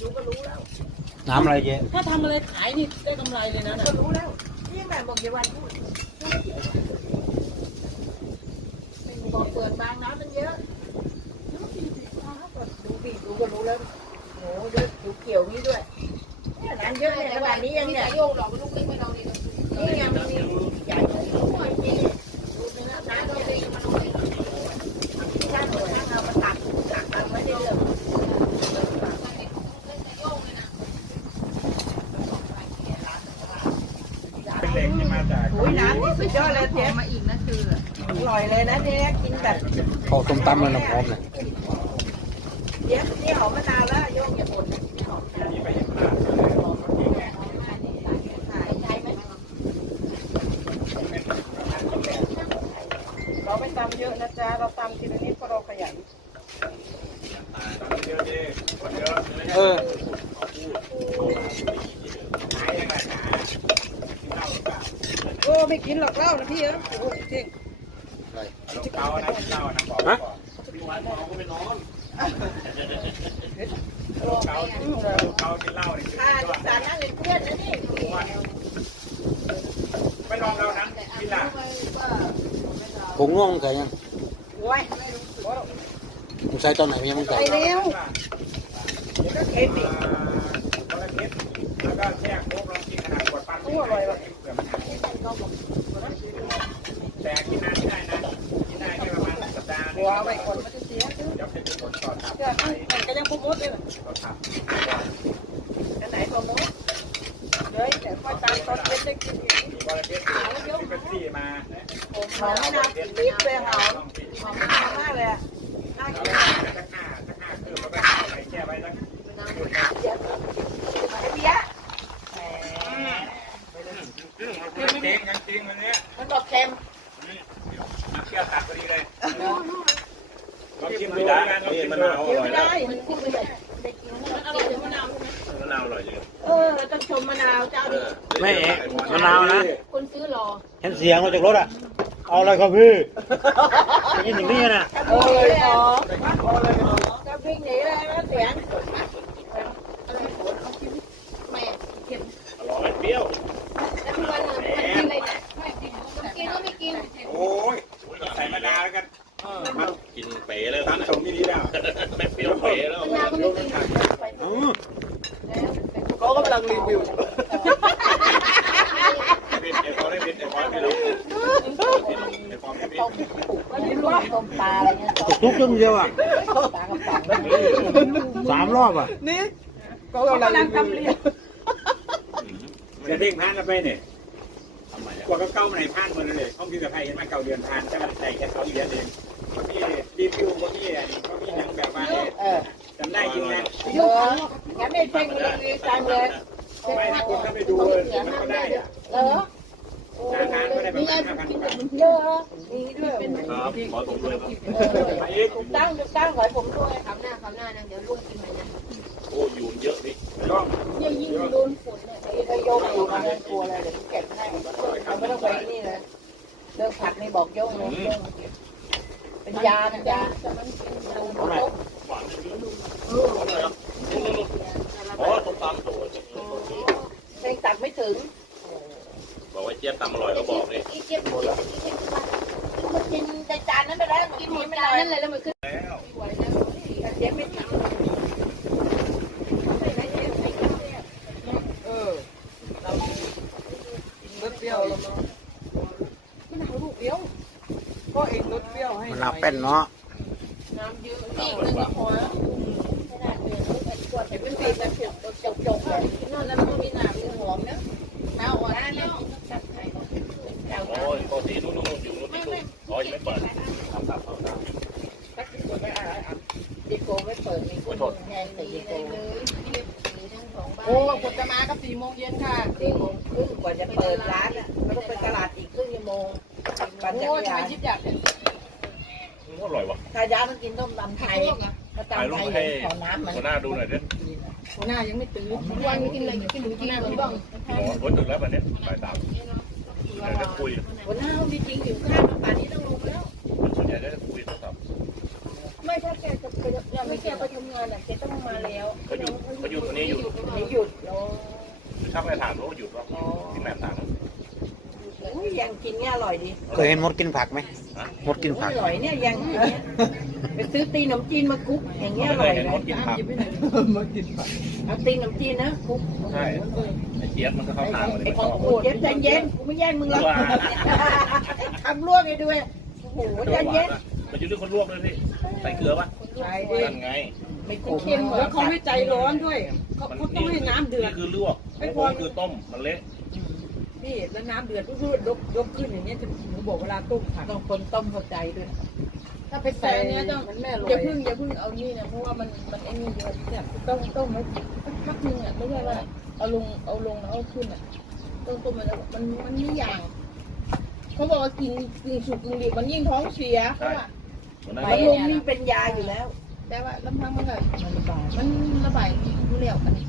ดูก็รู้แล้ว น้ำอะไรเจ๊ถ้าทำอะไรขายนี่ได้กำไรเลยนะก็รู้แล้วนี่แม่บอกอย่าวันพูดบอกเปิดบางน้ำมันเยอะดูดิดูก็รู้แล้วโอ้เยอะดูเกี่ยวนี่ด้วยเนี่ยน้ำเยอะเนี่ยขนาดนี้ยังเนี่ย โยกหลอกลูกเล็กไม่เราเลยนี่ยังมีใหญ่เลยดูนี่ดูเนื้อน้ำเราเองมันเลยช่างเลยช่างเอามาตักตักตักไว้เรื่อย เด็กที่มา จากๆอุ้ยน้ำนี่สุดยอดเลยเจ๊มาอีกนะคืออร่อยเลยนะเจ๊กินแบบข้าวต้มตำเลยน้ำพร้อมเลยเจ๊นี่หอมมะนาวแล้วโยกอย่าบ่นที่ไปเห็นมาเราไม่ตำเยอะนะจ๊ะเราตำทีละนิดเพราะเราขยันเยอะดีคนเยอะเออ หายยังไงนะ โอ้ไม่ กินหรอกเหล้านะพี่เออโอ้จริงลูกเต้านะเต้านะบอกก่อนลูกเต้าลูกเต้ากินเหล้าเนี่ยอ่าลูกสาวนั่งเป็นเพื่อนนะนี่ไม่ลองเรานั้นกินละผงง่วงใส่ยังโอ้ยมึงใส่ตอนไหนยังไม่ไปใส่เร็วก็เค็มอีก คนละนิดแล้วก็แช่โค้กลองกินขนาดขวดปั้นเผื่อมันหายแต่กินนานไม่ได้นะกินได้แค่ประมาณสัปดาห์นึ หั ง วไปคนมันจะเสีย เดี๋ยวเป็นผลต่อตับ เจ้า มันก็ยังพูดดเลยต่อตับอันไหนตัวมดเฮ้ยแต่ค่อยตามตอนเย็นได้กินอีกมีบอลเพชรที่เป็นซี่มาหอมมะนาวปี๊บเลยหอมหอมมะนาวมากเลยน่ากินมากสักห้าสักห้าคือแล้วก็ใส่แช่ไว้สักเสียไอ้เบี้ยแหมจริงจริงวันนี้มันบอกเค็มเชี่ยวตัดพอดีเลย ลองชิมดูกันลองชิมดูเคี้ยวไม่ได้มันพูดไม่ได้อร่อยมะนาวมะนาวอร่อยจริงเออเราต้องชมมะนาวเจ้าดิไม่เอะมะนาวนะ คนซื้อรอเห็นเสียงมาจากรถอะ เอาอะไรครับพี่ได้ยินอย่างนี้นะโอ้ยหอจะวิ่งหนีเลยนะเสียงแม่เค็มอร่อยเปรี้ยวแล้วทุกวันเลยกินอะไรไม่กินกินก็ไม่กินโอ้ยใส่มะนาวแล้วกัน กินเป๋เลยทำสมที่นี่แล้วไม่เปรี้ยวเป๋แล้วมะนาวก็ไม่กินอืมเขากำลังรีวิวเป็นไอ้พอได้เป็นไอ้พอไม่รู้ไอ้พอไม่เป็นวันนี้ลูกต้มปลาอะไรเงี้ยทุกจนเดียวอะปลากระป๋องสามรอบอะก็กำลังทำเรียนจะเด้งพานแล้วไปเนี่ยทำไมกว่าก็เก้ามาในพานมันเลยห้องพิพิธภัณฑ์เห็นมาเก่าเดือนพานใช่ไหมใส่แค่เขาเดือนเอง มีรีวิวเขาพี่เขาพี่ยังแบบว่าเออจำได้ยินไหมเยอะงั้นไม่เพ่งรีวิวจังเลยไม่ถ้คุณเข้าไปดูเลยมันก็ได้อะเออจานทานก็ได้ประมาณห้าพันบาทเยอะมีด้วยครับขอผมด้วยครับไปอีกตั้งถูกตั้งขอให้ผมด้วยคำหน้าคำหน้านะเดี๋ยวลูกกินมันนะโอ้ยุงเยอะดิย่องยิ่งยิ่งโดนฝนเนี่ยนี่ก็โยกอยู่มากลัวอะไรเดี๋ยวเก็บให้เราไม่ต้องไปนี่เลยเลิกผัดไม่บอกโยกเลย โยกเป็นยาเป็นยาหวานอ๋อต้มตำโอ้เพลงตัดไม่ถึง บอกว่าเจี๊ยบตำอร่อยก็บอกเลยอีเก็บหมดแล้วกินในจานนั้นไปแล้วกินหมดจานนั่นเลยแล้วมันขึ้น แล้ว ไหวแล้ว เจ๊ไม่กินเออเรารสเปรี้ยวเราไม่เอาลูกเดียวก็เองรสเปรี้ยวให้ มะนาว เป็นเนาะน้ำเยอะนี่นึงก็พอแล้วเห็นเป็นปีแบบจบจบจบเลยนั่นแล้วมันมีหนามมีหอมนะน้าอ่อนแล้วโอ้ยปกตินู่นนู่นอยู่นู่นที่นู่นอ๋อยังไม่เปิดทำตามเขาตามดิโกไม่เปิดมีคนแทงแต่ดิโกเลยมีทั้งสองบ้านโอ้ผมจะมาก็สี่โมงเย็นค่ะสี่โมงครึ่งกว่าจะเปิดร้านอะแล้วก็ไปตลาดอีกครึ่งชั่วโมงปั่นจัโอ้กรทำยาไมนชิด อยากเนี่ยอร่อยว่ะทายามันกินต้มตำไทยมาถ่ายตำรูไทปยให้ขอน้ำมันหัวหน้าดูหน่อยดิหัวหน้ายังไม่ตื่นทุกวันไม่กินอะไรกินหนูกินอะไรบ้างหมอพ้นถึงแล้ววันนี้บ่ายสามเดี๋ยวจะคุยหัวหน้าจริงๆอยู่ข้างป่านนี้ต้องลงแล้วส่วนใหญ่ได้จะคุยโทรศัพท์ไม่ถ้าแกจะไปยังไม่แกไปทำงานอะแกต้องมาแล้วเขาหยุดเขาหยุดวันนี้หยุดไม่หยุดเนาะถ้าไม่ถามเขาหยุดว่าที่แม่ถาม อุ้ยยังกินเนี่ยอร่อยดีเคยเห็นมดกินผักไหมมดกินผัก อร่อยเนี่ยยังอย่างเงี้ยไปซื้อตีนขนมจีนมาคุกอย่างเงี้ยอร่อยเห็นเลมดกินผักเอาตีนขนมจีนนะคุกใช่ไอ้เจี๊ยบมันก็เข้าทางเลยไอ้ของอบกูเย็นใจเย็นกูไม่แย่งมึงหรอกทำลวกให้ด้วยโอ้โหใจเย็นมันอยู่ที่คนลวกด้วยพี่ใส่เกลือป่ะใช่ดินั่นไงไม่เค็มแล้วเขาให้ใจร้อนด้วยเขาต้องให้น้ำเดือดนี่คือลวกของผมคือต้มมันเละ พี่แล้วน้ำเดือดปุ๊บยกยกขึ้นอย่างเงี้ยจะหนูบอกเวลาต้มผักต้องคนต้มเข้าใจด้วยถ้าไปใส่อันเนี้ยต้องมันไม่อร่ออย่ายเพิ่งอย่าเพิ่งเอานี่นะเพราะว่ามันมันไอ้นี่เยอะเนี่ยต้องต้มไว้พักนึงอะไม่ใช่ว่าเอาลงเอาลงแล้วเอาขึ้นอะต้องต้มมันแล้วมันมันไม่อย่างเขาบอกว่ากินกินสุกกินดิบมันยิ่งท้องเสียเพราะว่าเหมือนนั้นใบก็ลมนี่เป็นยาอยู่แล้ว แต่ว่าลำพังมันก็มันระบายมันระบายอยู่แล้วอันนี้